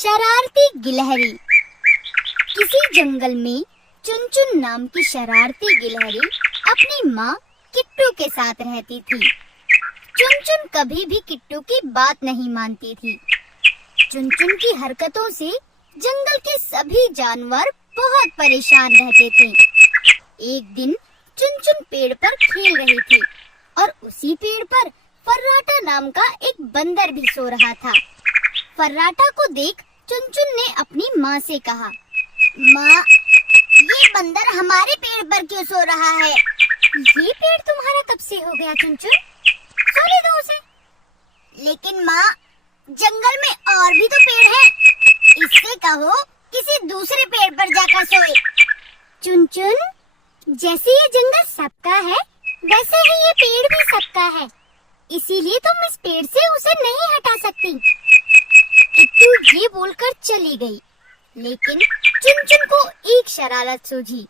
शरारती गिलहरी। किसी जंगल में चुनचुन नाम की शरारती गिलहरी अपनी माँ किट्टू के साथ रहती थी। चुनचुन कभी भी किट्टू की बात नहीं मानती थी। चुनचुन की हरकतों से जंगल के सभी जानवर बहुत परेशान रहते थे। एक दिन चुनचुन पेड़ पर खेल रही थी और उसी पेड़ पर फर्राटा नाम का एक बंदर भी सो रहा था। फर्राटा को देख चुनचुन ने अपनी माँ से कहा, माँ, ये बंदर हमारे पेड़ पर क्यों सो रहा है? ये पेड़ तुम्हारा कब से हो गया चुनचुन? सोने दो उसे। लेकिन माँ, जंगल में और भी तो पेड़ हैं। इससे कहो किसी दूसरे पेड़ पर जाकर सोए। चुनचुन, जैसे ये जंगल सबका है, वैसे ही ये पेड़ भी सबका है। इसीलिए तुम इस पेड़ से उसे नहीं हटा सकती। किट्टू ये बोलकर चली गई, लेकिन चुनचुन को एक शरारत सूझी।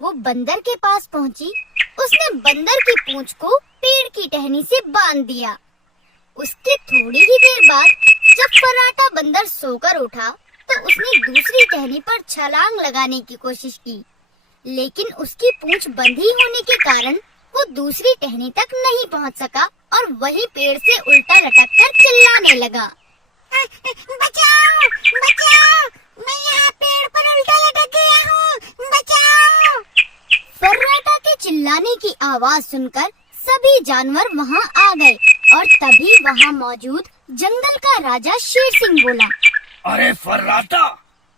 वो बंदर के पास पहुंची। उसने बंदर की पूंछ को पेड़ की टहनी से बांध दिया। उसके थोड़ी ही देर बाद जब फर्राटा बंदर सोकर उठा तो उसने दूसरी टहनी पर छलांग लगाने की कोशिश की, लेकिन उसकी पूंछ बंधी होने के कारण वो दूसरी टहनी तक नहीं पहुंच सका और वही पेड़ से उल्टा लटक कर चिल्लाने लगा, बचाओ, बचाओ, मैं यहाँ पेड़ पर उल्टा लटक गया हूँ, बचाओ। फर्राटा के चिल्लाने की आवाज सुनकर सभी जानवर वहाँ आ गए और तभी वहाँ मौजूद जंगल का राजा शेर सिंह बोला, अरे फर्राटा,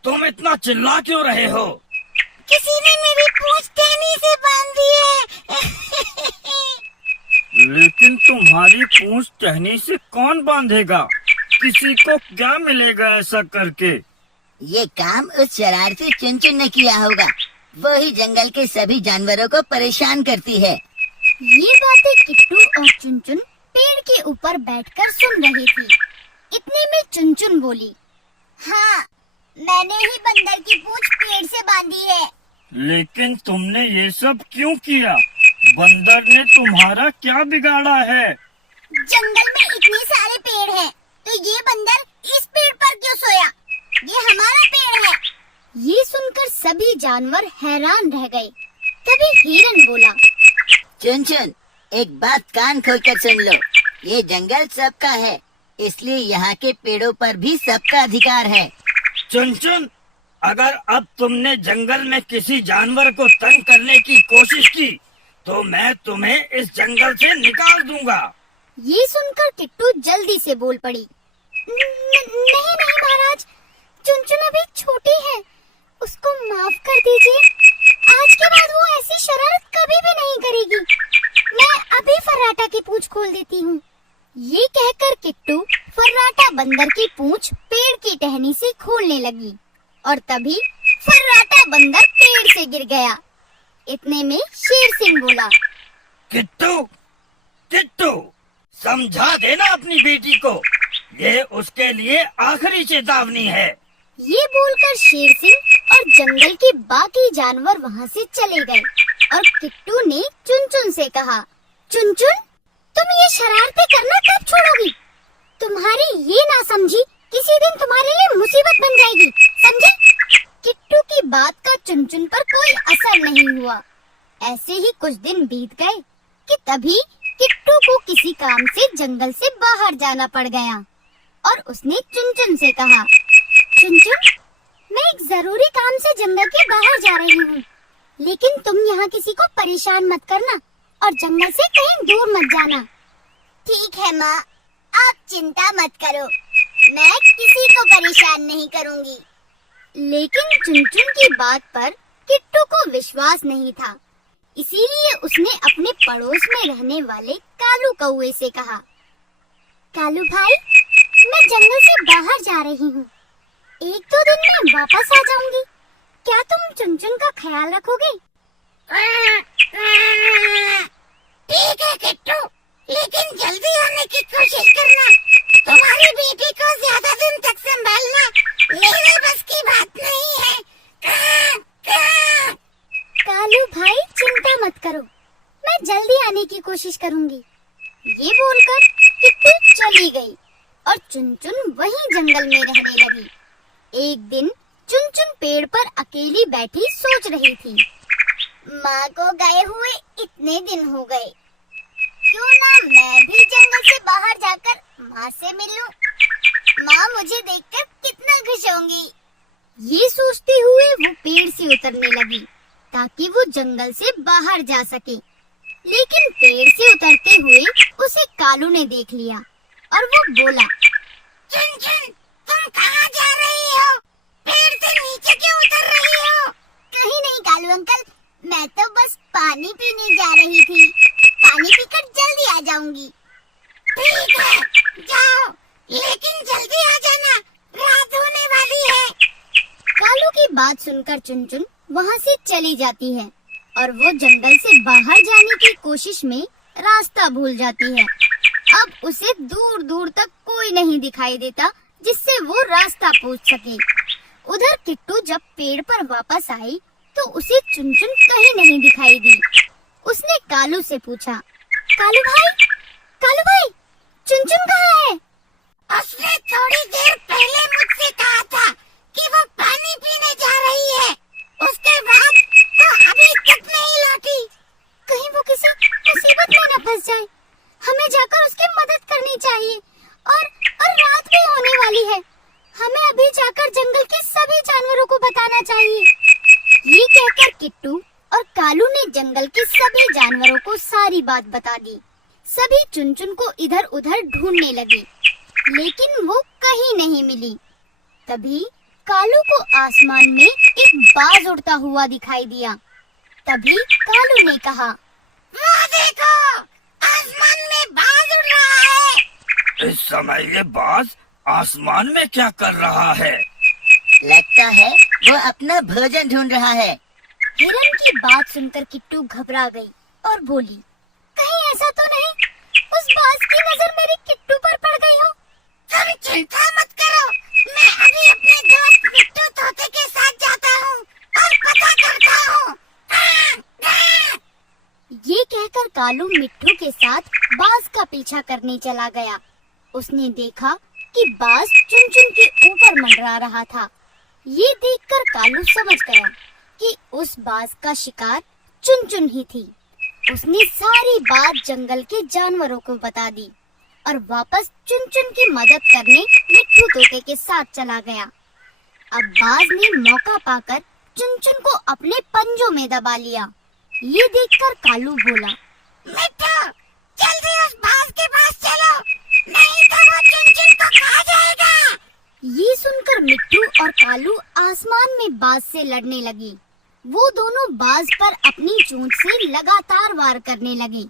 तुम इतना चिल्ला क्यों रहे हो? किसी ने मेरी पूंछ टहनी से बांध दी है। लेकिन तुम्हारी पूंछ टहनी से कौन बांधेगा? किसी को क्या मिलेगा ऐसा करके? ये काम उस शरारती चुनचुन ने किया होगा। वो ही जंगल के सभी जानवरों को परेशान करती है। ये बातें किट्टू और चुनचुन पेड़ के ऊपर बैठकर सुन रही थी। इतने में चुनचुन बोली, हाँ, मैंने ही बंदर की पूंछ पेड़ से बांधी है। लेकिन तुमने ये सब क्यों किया? बंदर ने तुम्हारा क्या बिगाड़ा है? जंगल में इतने सारे पेड़ हैं, तो ये बंदर इस पेड़ पर क्यों सोया? ये हमारा पेड़ है। ये सुनकर सभी जानवर हैरान रह गए। तभी हिरन बोला, चुनचुन, एक बात कान खोलकर सुन लो। ये जंगल सबका है, इसलिए यहाँ के पेड़ों पर भी सबका अधिकार है। चुनचुन, अगर अब तुमने जंगल में किसी जानवर को तंग करने की कोशिश की तो मैं तुम्हें इस जंगल से निकाल दूंगा। ये सुनकर किट्टू जल्दी से बोल पड़ी, नहीं नहीं महाराज, चुनचुन अभी छोटी है, उसको माफ कर दीजिए। आज के बाद वो ऐसी शरारत कभी भी नहीं करेगी। मैं अभी फर्राटा की पूंछ खोल देती हूँ। ये कहकर किट्टू फर्राटा बंदर की पूंछ पेड़ की टहनी से खोलने लगी और तभी फर्राटा बंदर पेड़ से गिर गया। इतने में शेर सिंह बोला, किट्टू, किट्टू, समझा देना अपनी बेटी को, ये उसके लिए आखिरी चेतावनी है। ये बोलकर शेर सिंह और जंगल के बाकी जानवर वहाँ से चले गए और किट्टू ने चुनचुन से कहा, चुनचुन, तुम ये शरारतें करना कब छोड़ोगी? तुम्हारी ये ना समझी किसी दिन तुम्हारे लिए मुसीबत बन जाएगी, समझे? किट्टू की बात का चुनचुन पर कोई असर नहीं हुआ। ऐसे ही कुछ दिन बीत गए कि तभी किट्टू को किसी काम से जंगल से बाहर जाना पड़ गया और उसने चुनचुन से कहा, चुनचुन, मैं एक जरूरी काम से जंगल के बाहर जा रही हूँ, लेकिन तुम यहाँ किसी को परेशान मत करना और जंगल से कहीं दूर मत जाना। ठीक है माँ, आप चिंता मत करो, मैं किसी को परेशान नहीं करूँगी। लेकिन चुनचुन की बात पर किट्टू को विश्वास नहीं था, इसीलिए उसने अपने पड़ोस में रहने वाले कालू कौवे से कहा, कालू भाई, मैं जंगल से बाहर जा रही हूँ, 1-2 दिन में वापस आ जाऊंगी, क्या तुम चुनचुन का ख्याल रखोगे? ठीक है किट्टू, लेकिन जल्दी आने की कोशिश करना। तुम्हारी बेटी को ज्यादा दिन तक संभालना मेरे बस की बात नहीं है। कालू भाई, चिंता मत करो, मैं जल्दी आने की कोशिश करूंगी। ये बोलकर किट्टू चली गई और चुनचुन वहीं जंगल में रहने लगी। एक दिन चुनचुन पेड़ पर अकेली बैठी सोच रही थी। माँ को गए हुए इतने दिन हो गए, क्यों ना मैं भी जंगल से बाहर जाकर माँ से मिलूं। माँ मुझे देखकर कितना खुश होंगी। ये सोचते हुए वो पेड़ से उतरने लगी ताकि वो जंगल से बाहर जा सके। लेकिन पेड़ से उतरते हुए उसे कालू ने देख लिया और वो बोला, चुनचुन, तुम कहाँ जा रही हो? पेड़ से नीचे क्यों उतर रही हो? कहीं नहीं कालू अंकल, मैं तो बस पानी पीने जा रही थी। पानी पीकर जल्दी आ जाऊंगी। ठीक है, जाओ, लेकिन जल्दी आ जाना, रात होने वाली है। कालू की बात सुनकर चुनचुन वहाँ से चली जाती है और वो जंगल से बाहर जाने की कोशिश में रास्ता भूल जाती है। अब उसे दूर दूर तक कोई नहीं दिखाई देता जिससे वो रास्ता पूछ सके। उधर किट्टू जब पेड़ पर वापस आई तो उसे चुनचुन कहीं नहीं दिखाई दी। उसने कालू से पूछा, कालू भाई, चुनचुन कहाँ है? उसने थोड़ी देर पहले मुझसे कहा था कि वो पानी पीने जा रही है। उसके बाद वो अभी तक नहीं लौटी। कहीं वो किसी मुसीबत में न फंस जाए। हमें जाकर उसकी मदद करनी चाहिए और रात भी होने वाली है। हमें अभी जाकर जंगल के सभी जानवरों को बताना चाहिए। ये कहकर किट्टू और कालू ने जंगल के सभी जानवरों को सारी बात बता दी। सभी चुनचुन को इधर उधर ढूंढने लगे, लेकिन वो कहीं नहीं मिली। तभी कालू को आसमान में एक बाज उड़ता हुआ दिखाई दिया। तभी कालू ने कहा, वो देखो, आसमान में बाज उड़ रहा है। इस समय ये बाज आसमान में क्या कर रहा है? लगता है वो अपना भोजन ढूंढ रहा है। हिरन की बात सुनकर किट्टू घबरा गई और बोली, कहीं ऐसा तो नहीं उस बाज की नजर मेरी किट्टू पर पड़ गई हो? तुम चिंता मत करो, मैं अभी अपने दोस्त मिट्टू तोते के साथ जाता हूँ और पता करता हूँ। ये कहकर कालू मिट्टू के साथ बाज का पीछा करने चला गया। उसने देखा कि बाज चुनचुन के ऊपर मंडरा रहा था। ये देखकर कालू समझ गया कि उस बाज का शिकार चुनचुन ही थी। उसने सारी बात जंगल के जानवरों को बता दी और वापस चुनचुन की मदद करने मिट्टू तोते के साथ चला गया। अब बाज ने मौका पाकर चुनचुन को अपने पंजों में दबा लिया। ये देखकर कालू बोला, मिट्टू, जल्दी उस बाज के पास चलो, नहीं तो वो चुनचुन को खा जाएगा। ये सुनकर मिट्टू और कालू आसमान में बाज से लड़ने लगी। वो दोनों बाज पर अपनी चोंच से लगातार वार करने लगे।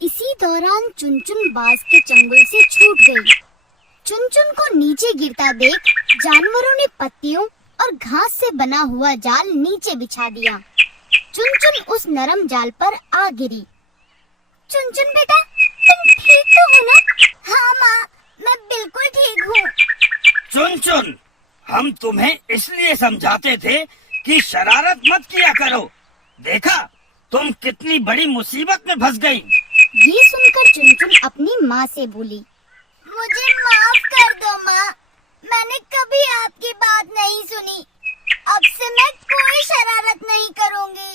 इसी दौरान चुनचुन बाज के चंगुल से छूट गई। चुनचुन को नीचे गिरता देख जानवरों ने पत्तियों और घास से बना हुआ जाल नीचे बिछा दिया। चुनचुन उस नरम जाल पर आ गिरी। चुनचुन बेटा, तुम ठीक तो हो ना? हाँ माँ, मैं बिल्कुल ठीक हूँ। चुनचुन, हम तुम्हें इसलिए समझाते थे कि शरारत मत किया करो। देखा, तुम कितनी बड़ी मुसीबत में फंस गई। ये सुनकर चुनचुन अपनी माँ से बोली, मुझे माफ कर दो माँ, मैंने कभी आपकी बात नहीं सुनी। अब से मैं कोई शरारत नहीं करूँगी।